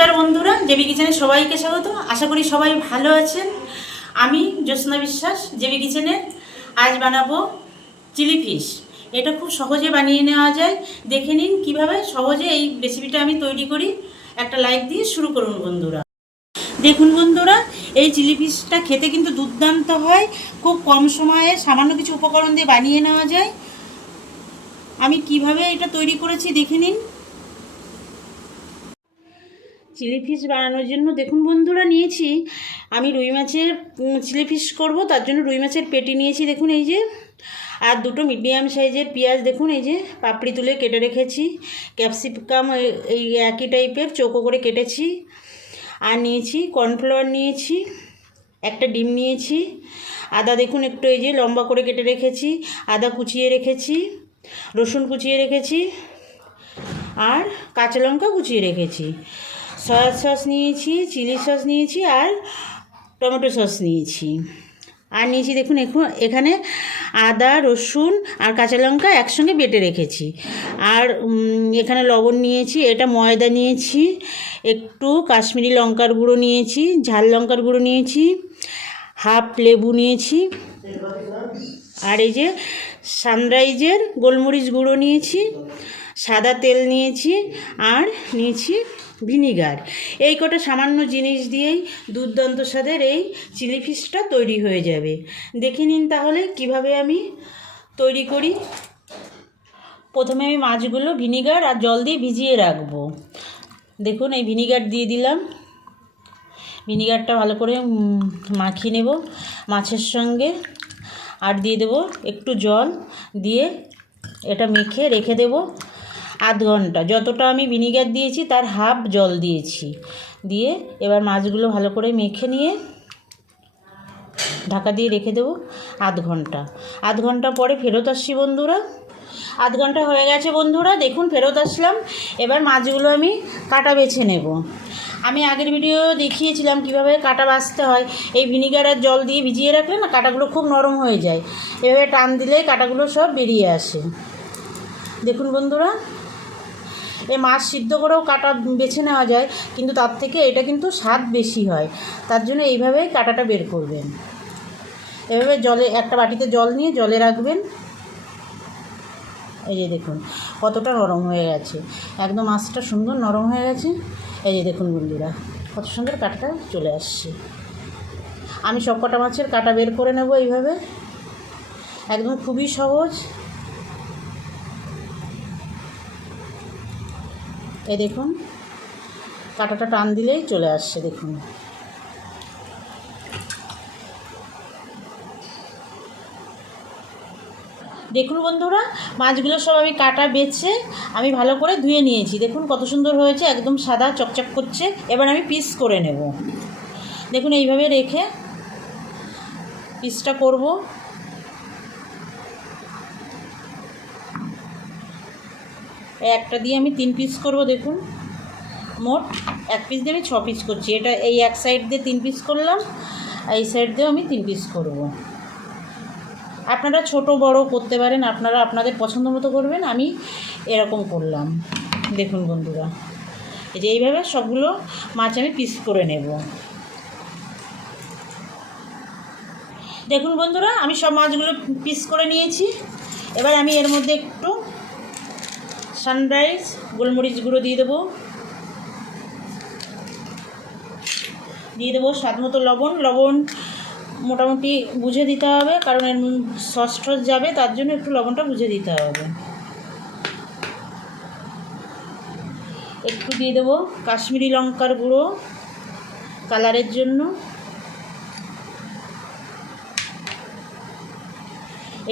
নমস্কার বন্ধুরা, জেবি কিচেনে সবাইকে স্বাগত। আশা করি সবাই ভালো আছেন। আমি জ্যোৎস্না বিশ্বাস, জেবি কিচেনে আজ বানাবো চিলি ফিশ। এটা খুব সহজে বানিয়ে নেওয়া যায়। দেখে নিন কিভাবে সহজে এই রেসিপিটা আমি তৈরি করি। একটা লাইক দিয়ে শুরু করুন বন্ধুরা। দেখুন বন্ধুরা, এই চিলি ফিশটা খেতে কিন্তু দুর্দান্ত হয়। খুব কম সময়ে সামান্য কিছু উপকরণ দিয়ে বানিয়ে নেওয়া যায়। আমি কিভাবে এটা তৈরি করেছি দেখে নিন। চিলি ফিশ বানানোর জন্য দেখুন বন্ধুরা, নিয়েছি আমি রুই মাছের চিলি ফিশ করব। তার জন্য রুই মাছের পেটি নিয়েছি, দেখুন এই যে। আর দুটো মিডিয়াম সাইজের পেঁয়াজ, দেখুন এই যে পাপড়ি তুলে কেটে রেখেছি। ক্যাপসিকাম এই একই টাইপের চৌকো করে কেটেছি। আর নিয়েছি কর্নফ্লাওয়ার, নিয়েছি একটা ডিম, নিয়েছি আদা, দেখুন একটু এই যে লম্বা করে কেটে রেখেছি। আদা কুচিয়ে রেখেছি, রসুন কুচিয়ে রেখেছি, আর কাঁচা লঙ্কা কুচিয়ে রেখেছি। সয়া সস নিয়েছি, চিলি সস নিয়েছি, আর টমেটো সস নিয়েছি। আর নিয়েছি দেখুন এখানে আদা, রসুন আর কাঁচা লঙ্কা একসঙ্গে বেটে রেখেছি। আর এখানে লবণ নিয়েছি, এটা ময়দা নিয়েছি, একটু কাশ্মীরি লঙ্কার গুঁড়ো নিয়েছি, ঝাল লঙ্কার গুঁড়ো নিয়েছি, হাফ লেবু নিয়েছি, আর এই যে সানরাইজের গোলমরিচ গুঁড়ো নিয়েছি, সাদা তেল নিয়েছি, আর নিয়েছি ভিনিগার। এই কটা সামান্য জিনিস দিয়েই দুর্দান্ত স্বাদের এই চিলি ফিশটা তৈরি হয়ে যাবে। দেখে নিন তাহলে কিভাবে আমি তৈরি করি। প্রথমে আমি মাছগুলো ভিনিগার আর জল দিয়ে ভিজিয়ে রাখবো। দেখুন এই ভিনিগার দিয়ে দিলাম। ভিনিগারটা ভালো করে মাখিয়ে নেব মাছের সঙ্গে। আর দিয়ে দেব একটু জল, দিয়ে এটা মেখে রেখে দেব আধ ঘন্টা। যতটা আমি ভিনিগার দিয়েছি তার হাফ জল দিয়েছি। দিয়ে এবার মাছগুলো ভালো করে মেখে নিয়ে ঢাকা দিয়ে রেখে দেবো আধ ঘন্টা। আধ ঘন্টা পরে ফেরত আসছি বন্ধুরা। আধ ঘন্টা হয়ে গেছে বন্ধুরা, দেখুন ফেরত আসলাম। এবার মাছগুলো আমি কাটা বেছে নেব। আমি আগের ভিডিও দেখিয়েছিলাম কিভাবে কাটা বাছতে হয়। এই ভিনিগার আর জল দিয়ে ভিজিয়ে রাখলে না কাটাগুলো খুব নরম হয়ে যায়। এভাবে টান দিলে কাটাগুলো সব বেরিয়ে আসে। দেখুন বন্ধুরা, এই মাছ সিদ্ধ করেও কাটা বেছে নেওয়া যায়, কিন্তু তার থেকে এটা কিন্তু স্বাদ বেশি হয়। তার জন্য এইভাবেই কাটাটা বের করবেন। এভাবে জলে একটা বাটিতে জল নিয়ে জলে রাখবেন। এই যে দেখুন কতটা নরম হয়ে গেছে, একদম মাছটা সুন্দর নরম হয়ে গেছে। এই যে দেখুন বন্ধুরা, কত সুন্দর কাটাটা চলে আসছে। আমি সব কটা মাছের কাটা বের করে নেব এইভাবে, একদম খুবই সহজ। এই দেখুন কাঁটাটা টান দিলেই চলে আসছে। দেখুন দেখুন বন্ধুরা, মাছগুলো সব আমি কাটা বেছে আমি ভালো করে ধুয়ে নিয়েছি। দেখুন কত সুন্দর হয়েছে, একদম সাদা চকচক করছে। এবার আমি পিস করে নেব। দেখুন এইভাবে রেখে পিসটা করব। একটা দিয়ে আমি 3 পিস করব। দেখুন মোট এক পিস দিয়ে আমি 6 পিস করছি। এটা এই এক সাইড দিয়ে 3 পিস করলাম, এই সাইড দিয়েও আমি 3 পিস করব। আপনারা ছোট বড় করতে পারেন, আপনারা আপনাদের পছন্দ মতো করবেন। আমি এরকম করলাম। দেখুন বন্ধুরা, এই যে এইভাবে সবগুলো মাছ আমি পিস করে নেব। দেখুন বন্ধুরা, আমি সব মাছগুলো পিস করে নিয়েছি। এবার আমি এর মধ্যে একটু সানরাইজ গোলমরিচ গুঁড়ো দিয়ে দেবো। দিয়ে দেবো স্বাদ মতো লবণ। লবণ মোটামুটি বুঝে দিতে হবে, কারণ এর সস টস যাবে, তার জন্য একটু লবণটা বুঝে দিতে হবে। একটু দিয়ে দেবো কাশ্মীরি লঙ্কার গুঁড়ো কালারের জন্য।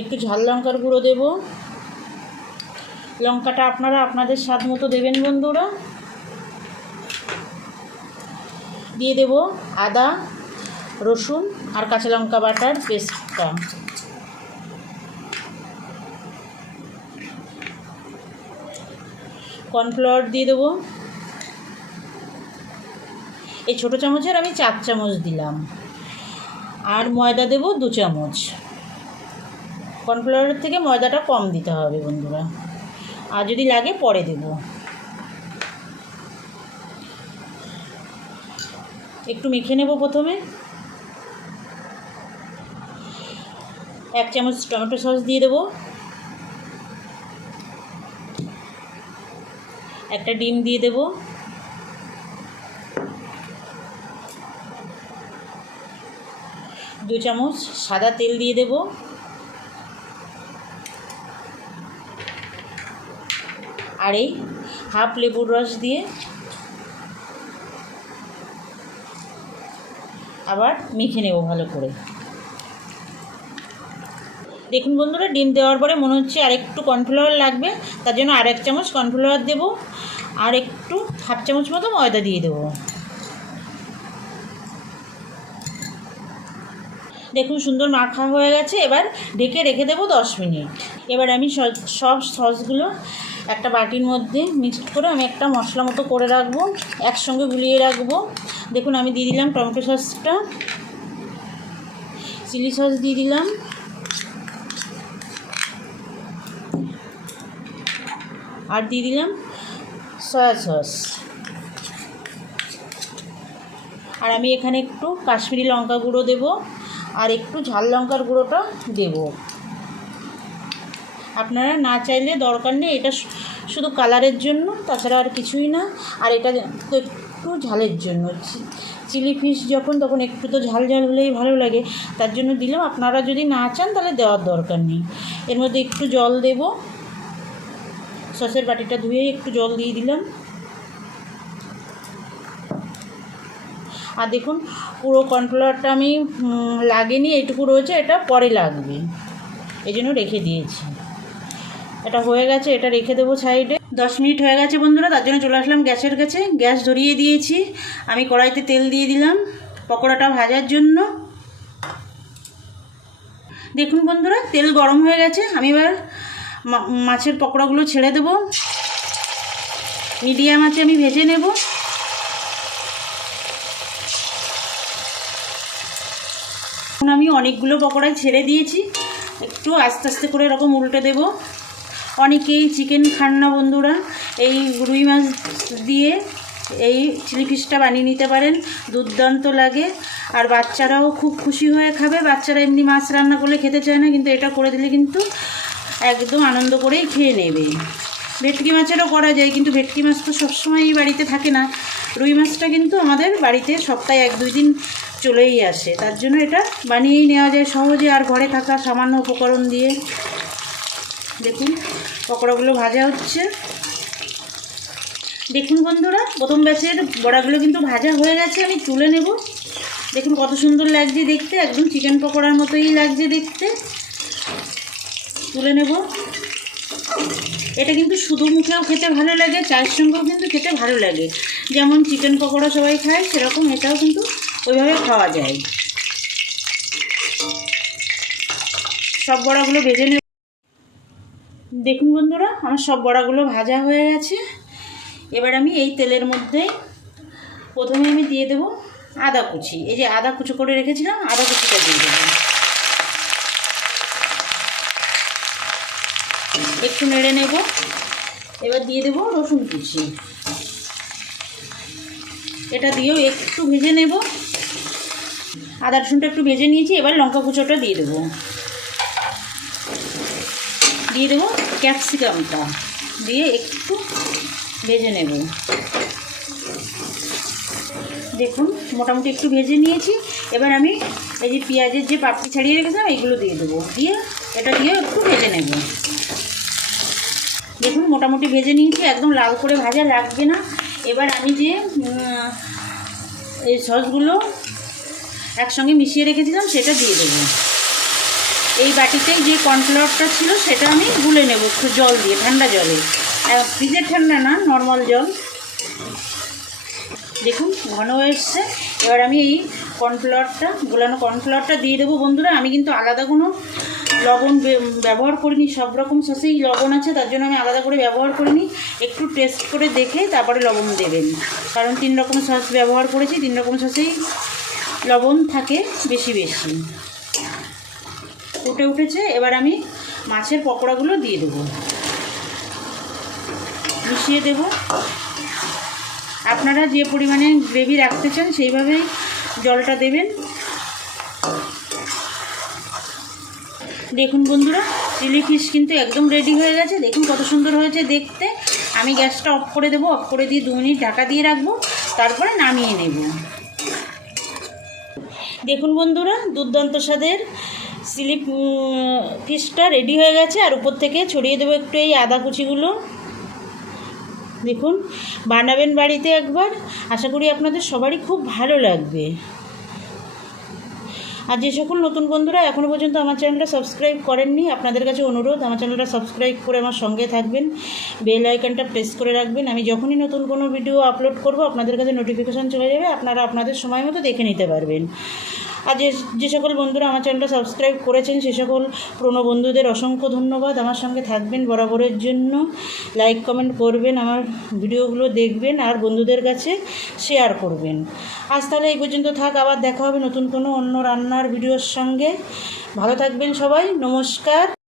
একটু ঝাল লঙ্কার গুঁড়ো দেব। লঙ্কাটা আপনারা আপনাদের স্বাদ মতো দেবেন বন্ধুরা। দিয়ে দেব আদা, রসুন আর কাঁচা লঙ্কা বাটার পেস্টটা। কর্নফ্লাওয়ার দিয়ে দেবো। এই ছোটো চামচের আমি 4 চামচ দিলাম। আর ময়দা দেব 2 চামচ। কর্নফ্লাওয়ারের থেকে ময়দাটা কম দিতে হবে বন্ধুরা, আর যদি লাগে পরে দেব। একটু মেখে নেব। প্রথমে 1 চামচ টমেটো সস দিয়ে দেবো, একটা ডিম দিয়ে দেবো, 2 চামচ সাদা তেল দিয়ে দেবো, আর এই হাফ লেবুর রস দিয়ে আবার মেখে নেব ভালো করে। দেখুন বন্ধুরা, ডিম দেওয়ার পরে মনে হচ্ছে আর একটু কর্নফ্লাওয়ার লাগবে, তার জন্য আর 1 চামচ কর্নফ্লাওয়ার দেবো, আর একটু হাফ চামচ মতো ময়দা দিয়ে দেবো। দেখুন সুন্দর মাখা হয়ে গেছে। এবার ঢেকে রেখে দেবো 10 মিনিট। এবার আমি সব সসগুলো একটা বাটির মধ্যে মিক্সড করে আমি একটা মশলা মতো করে রাখবো, একসঙ্গে গুলিয়ে রাখবো। দেখুন আমি দিয়ে দিলাম টমেটো সসটা, চিলি সস দিয়ে দিলাম, আর দিয়ে দিলাম সয়া সস, আর আমি এখানে একটু কাশ্মীরি লঙ্কা গুঁড়ো দেবো, আর একটু ঝাল লঙ্কার গুঁড়োটা দেব। আপনারা না চাইলে দরকার নেই, এটা শুধু কালারের জন্য, তাছাড়া আর কিছুই না। আর এটা তো একটু ঝালের জন্য, চিলি ফিশ যখন তখন একটু তো ঝাল ঝাল হলেই ভালো লাগে, তার জন্য দিলাম। আপনারা যদি না চান তাহলে দেওয়ার দরকার নেই। এর মধ্যে একটু জল দেব, সসের বাটিটা ধুয়ে একটু জল দিয়ে দিলাম। আর দেখুন পুরো কর্নফ্লাওয়ারটা আমি লাগেনি, এইটুকু রয়েছে, এটা পরে লাগবে, এই জন্য রেখে দিয়েছি। এটা হয়ে গেছে, এটা রেখে দেবো সাইডে। 10 মিনিট হয়ে গেছে বন্ধুরা, তার জন্য চলে আসলাম গ্যাসের কাছে। গ্যাস ধরিয়ে দিয়েছি, আমি কড়াইতে তেল দিয়ে দিলাম পকোড়াটা ভাজার জন্য। দেখুন বন্ধুরা, তেল গরম হয়ে গেছে। আমি এবার মাছের পকোড়াগুলো ছেড়ে দেবো, মিডিয়াম আঁচে আমি ভেজে নেব। এখন আমি অনেকগুলো পকোড়াই ছেড়ে দিয়েছি, একটু আস্তে আস্তে করে এরকম উল্টে দেব। অনেকেই চিকেন খান না বন্ধুরা, এই রুই মাছ দিয়ে এই চিলি ফিশটা বানিয়ে নিতে পারেন, দুর্দান্ত লাগে। আর বাচ্চারাও খুব খুশি হয়ে খাবে। বাচ্চারা এমনি মাছ রান্না করলে খেতে চায় না, কিন্তু এটা করে দিলে কিন্তু একদম আনন্দ করেই খেয়ে নেবে। ভেটকি মাছেরও করা যায়, কিন্তু ভেটকি মাছ তো সবসময়ই বাড়িতে থাকে না। রুই মাছটা কিন্তু আমাদের বাড়িতে সপ্তাহে 1-2 দিন চলেই আসে, তার জন্য এটা বানিয়েই নেওয়া যায় সহজে, আর ঘরে থাকা সামান্য উপকরণ দিয়ে। দেখুন পকোড়াগুলো ভাজা হচ্ছে। দেখুন বন্ধুরা, প্রথম ব্যাচের বড়াগুলো কিন্তু ভাজা হয়ে গেছে, আমি তুলে নেব। দেখুন কত সুন্দর লাগছে দেখতে, একদম চিকেন পকোড়ার মতোই লাগছে দেখতে। তুলে নেব। এটা কিন্তু শুধু মুখেও খেতে ভালো লাগে, চায়ের সঙ্গেও কিন্তু খেতে ভালো লাগে। যেমন চিকেন পকোড়া সবাই খায়, সেরকম এটাও কিন্তু ওইভাবে খাওয়া যায়। সব বড়াগুলো ভেজে নেব। দেখুন বন্ধুরা, আমার সব বড়াগুলো ভাজা হয়ে গেছে। এবার আমি এই তেলের মধ্যে প্রথমে আমি দিয়ে দেব আদা কুচি। এই যে আদা কুচি করে রেখেছিলাম, আদা কুচিটা দিয়ে দেবো। একটু নেড়ে নেব। এবার দিয়ে দেব রসুন কুচি, এটা দিয়েও একটু ভেজে নেব। আদা রসুনটা একটু ভেজে নিয়েছি। এবার লঙ্কা কুচোটা দিয়ে দেবো। দিয়ে দেবো ক্যাপসিকামটা, দিয়ে একটু ভেজে নেব। দেখুন মোটামুটি একটু ভেজে নিয়েছি। এবার আমি এই যে পেঁয়াজের যে পাপড়ি ছাড়িয়ে রেখেছিলাম এইগুলো দিয়ে দেবো, দিয়ে এটা দিয়ে একটু ভেজে নেব। দেখুন মোটামুটি ভেজে নিয়েছি, একদম লাল করে ভাজা লাগবে না। এবার আমি যে এই সসগুলো একসঙ্গে মিশিয়ে রেখেছিলাম সেটা দিয়ে দেবো। এই বাটিতেই যে কর্নফ্লাওয়ারটা ছিল সেটা আমি গুলে নেব একটু জল দিয়ে, ঠান্ডা জলে, ফ্রিজের ঠান্ডা না, নর্মাল জল। দেখুন ঘন হয়ে এসছে। এবার আমি এই গোলানো কর্নফ্লাওয়ারটা দিয়ে দেবো। বন্ধুরা আমি কিন্তু আলাদা কোনো লবণ ব্যবহার করিনি, সব রকম সসেই লবণ আছে, তার জন্য আমি আলাদা করে ব্যবহার করিনি। একটু টেস্ট করে দেখে তারপরে লবণ দেবেন, কারণ 3 রকম সস ব্যবহার করেছি, 3 রকম সসেই লবণ থাকে বেশি বেশি। ফুটে উঠেছে। এবার আমি মাছের পকোড়াগুলো দিয়ে দেবো, মিশিয়ে দেব। আপনারা যে পরিমাণে গ্রেভি রাখতে চান সেইভাবেই জলটা দেবেন। দেখুন বন্ধুরা, চিলি ফিশ কিন্তু একদম রেডি হয়ে গেছে। দেখুন কত সুন্দর হয়েছে দেখতে। আমি গ্যাসটা অফ করে দেবো, অফ করে দিয়ে 2 মিনিট ঢাকা দিয়ে রাখবো, তারপরে নামিয়ে নেব। দেখুন বন্ধুরা, দুর্দান্ত স্বাদের চিলি ফিশটা রেডি হয়ে গেছে। আর উপর থেকে ছড়িয়ে দেবো একটু এই আদা কুচিগুলো। দেখুন, বানাবেন বাড়িতে একবার, আশা করি আপনাদের সবারই খুব ভালো লাগবে। আর যে সকল নতুন বন্ধুরা এখনও পর্যন্ত আমার চ্যানেলটা সাবস্ক্রাইব করেননি, আপনাদের কাছে অনুরোধ আমার চ্যানেলটা সাবস্ক্রাইব করে আমার সঙ্গে থাকবেন, বেল আইকনটা প্রেস করে রাখবেন। আমি যখনই নতুন কোনো ভিডিও আপলোড করব আপনাদের কাছে নোটিফিকেশান চলে যাবে, আপনারা আপনাদের সময় মতো দেখে নিতে পারবেন। আর যে সকল বন্ধুরা আমার চ্যানেলটা সাবস্ক্রাইব করেছেন সে সকল পুরনো বন্ধুদের অসংখ্য ধন্যবাদ। আমার সঙ্গে থাকবেন বরাবরের জন্য, লাইক কমেন্ট করবেন, আমার ভিডিওগুলো দেখবেন আর বন্ধুদের কাছে শেয়ার করবেন। আজ তাহলে এই পর্যন্ত থাক, আবার দেখা হবে নতুন কোনো অন্য রান্নার ভিডিওর সঙ্গে। ভালো থাকবেন সবাই, নমস্কার।